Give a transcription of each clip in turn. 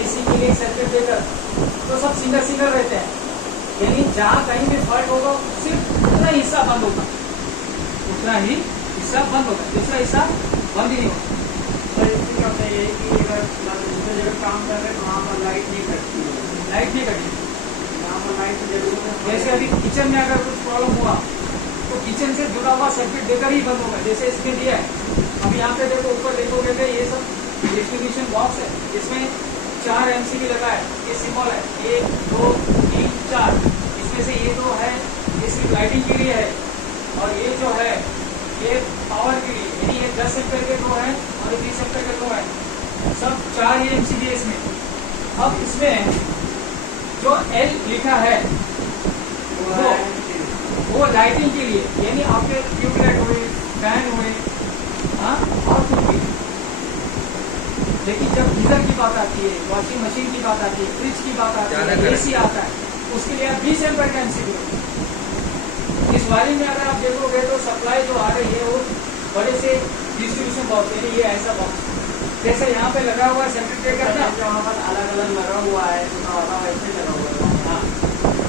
AC के लिए circuit breaker तो सब सिंगल सिंगल रहते हैं, यानी जहाँ कहीं भी फॉल्ट होगा सिर्फ उतना ही हिस्सा बंद होगा, उतना ही हिस्सा बंद होगा, दूसरा हिस्सा बंद ही नहीं होगा। तो इससे क्या होता है कि अगर दूसरी जगह काम कर रहे हैं तो वहाँ पर लाइट नहीं कटती है, लाइट नहीं कटी। वहाँ पर लाइट की जरूरत है। जैसे अभी किचन में अगर कुछ प्रॉब्लम हुआ तो किचन से जुड़ा हुआ सर्किट ब्रेकर ही बंद होगा, जैसे इसमें दिया है। अब यहाँ पे देखो ऊपर देखोगे तो ये सब डिस्ट्रीब्यूशन बॉक्स है, इसमें 4 एमसीबी लगा है, ये सिंबल है 1 2 3 4। इसमें से ये 2 है ये सिर्फ लाइटिंग के लिए है, और ये जो है ये पावर के लिए, यानी ये 10 एम्पीयर के 2 है और 20 एम्पीयर के 2 है, सब 4 ही एमसीबी है इसमें। अब इसमें जो एल लिखा है वो लाइटिंग के लिए, यानी आपके ट्यूबलाइट हुए, फैन हुए, हाँ और कुछ भी। लेकिन जब गीजर की बात आती है, वॉशिंग मशीन की बात आती है, फ्रिज की बात आती है, एसी आता है, उसके लिए आप 20 एम्पीयर का एमसीबी हो। इस वायरिंग में अगर आप देखोगे तो सप्लाई जो आ रही है वो बड़े से डिस्ट्रीब्यूशन बॉक्स, यानी ये ऐसा बॉक्स जैसे यहाँ पे लगा हुआ है सर्किट ब्रेकर ना, वहाँ पर अलग अलग लगा हुआ है, वैसे लगा हुआ है, हाँ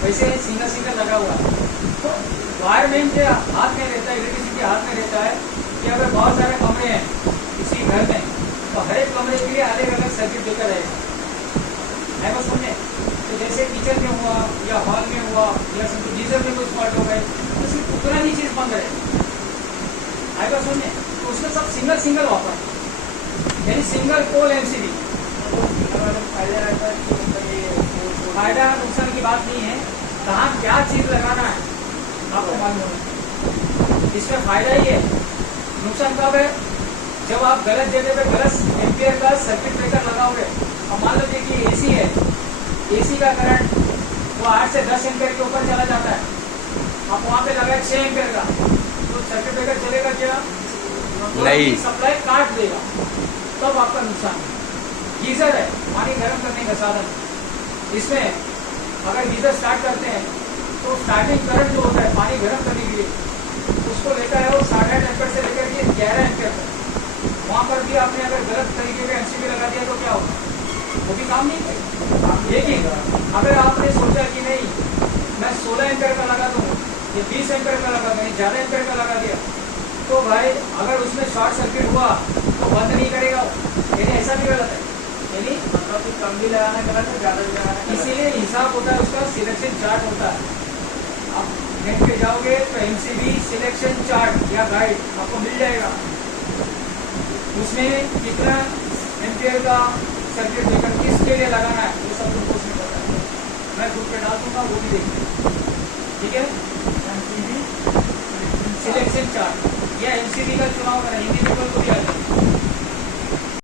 वैसे सिंगल सिंगल लगा हुआ है। तो वायरमैन के हाथ में रहता है, इलेक्ट्रिसिटी हाथ में रहता है कि अगर बहुत सारे कमरे हैं किसी घर में तो हर एक कमरे के लिए अलग अलग सर्किट ब्रेकर रहेगा, है बस समझे। तो जैसे किचन में हुआ या हॉल में हुआ या गीजर में कुछ फॉल्ट हो गए तो सिर्फ उतना ही चीज बंद रहेगा, है बस समझे। तो उसमें सब सिंगल सिंगल ऑफर, यानी सिंगल पोल एमसीबी। फायदा नुकसान की बात नहीं है, कहाँ क्या चीज लगाना है आपको मालूम होना। इसमें फायदा ही है, नुकसान कब है जब आप गलत जगह पे गलत एम्पियर का सर्किट ब्रेकर लगाओगे। अब मान लीजिए कि एसी है, एसी का करंट वो 8 से 10 एम्पियर के ऊपर चला जाता है, आप वहाँ पे लगाए 6 एम्पियर का, तो सर्किट ब्रेकर चलेगा क्या? नहीं, सप्लाई काट देगा, तब आपका नुकसान है। गीजर है, पानी गर्म करने का साधन, इसमें अगर गीजर स्टार्ट करते हैं तो स्टार्टिंग करंट जो होता है पानी गर्म करने के लिए उसको लेता है वो 8.5 एम्पियर से लेकर के 11 एम्पियर तक। वहाँ पर भी आपने अगर गलत तरीके का एमसीबी लगा दिया तो क्या होगा? वो भी काम नहीं करेगा। लेकिन अगर आपने सोचा कि नहीं मैं 16 एम्पियर का लगा दूँ या 20 एम्पियर का लगा दूँ, ज़्यादा एम्पियर का लगा दिया, तो भाई अगर उसमें शॉर्ट सर्किट हुआ तो बंद नहीं करेगा, यानी ऐसा भी गलत है, यानी मतलब कि कम भी लगाना गलत है, ज़्यादा भी लगाना गलत है। इसीलिए हिसाब होता है उसका, सिलेक्शन चार्ट होता है। आप नेट पे जाओगे तो एमसीबी सिलेक्शन चार्ट या गाइड आपको मिल जाएगा, उसमें कितना एम्पियर का सर्किट ब्रेकर किसके लिए लगाना है वो सब कुछ उसमें पता है। मैं ग्रुप पे डाल दूंगा, वो भी देखिए, ठीक है। एमसीबी सिलेक्शन चार्ट या एमसीबी का चुनाव करें, हिंदी